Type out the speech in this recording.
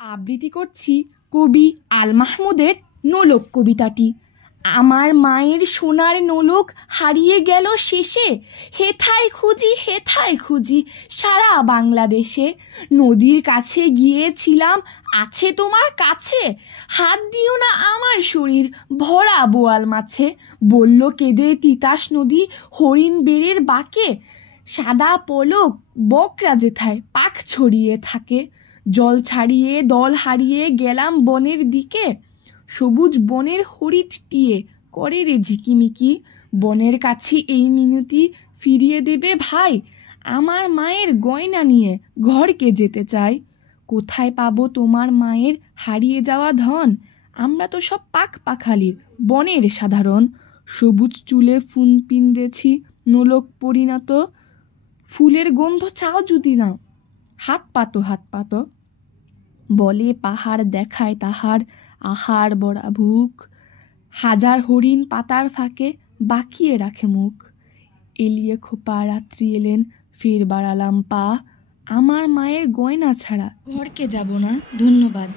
আবৃত্তি করছি কবি আল মাহমুদের নোলক কবিতাটি। আমার মায়ের সোনার নোলক হারিয়ে গেল শেষে, হেথায় খুঁজি সারা বাংলাদেশে। নদীর কাছে গিয়েছিলাম, আছে তোমার কাছে, হাত দিও না আমার শরীর ভরা বোয়াল মাছে। বলল কেঁদে তিতাস নদী হরিণ বেড়ের বাঁকে, সাদা পলক বকরা যেথায় পাখ ছড়িয়ে থাকে। জল ছাড়িয়ে দল হারিয়ে গেলাম বনের দিকে, সবুজ বনের হরিৎ টিয়ে করে রে ঝিকিমিকি। বনের কাছে এই মিনতি ফিরিয়ে দেবে ভাই, আমার মায়ের গয়না নিয়ে ঘরকে যেতে চাই। কোথায় পাবো তোমার মায়ের হারিয়ে যাওয়া ধন, আমরা তো সব পাখালির বনের সাধারণ। সবুজ চুলে ফুন পিন্দেছি নোলক পরিণত, ফুলের গন্ধ চাও যদি নাও হাত পাতো। বলে পাহাড় দেখায় তাহার আহার বড়া ভুক, হাজার হরিণ পাতার ফাঁকে বাকিয়ে রাখে মুখ। এলিয়ে খোপা রাত্রি এলেন ফের বাড়ালাম পা, আমার মায়ের গয়না ছাড়া ঘরকে যাব না। ধন্যবাদ।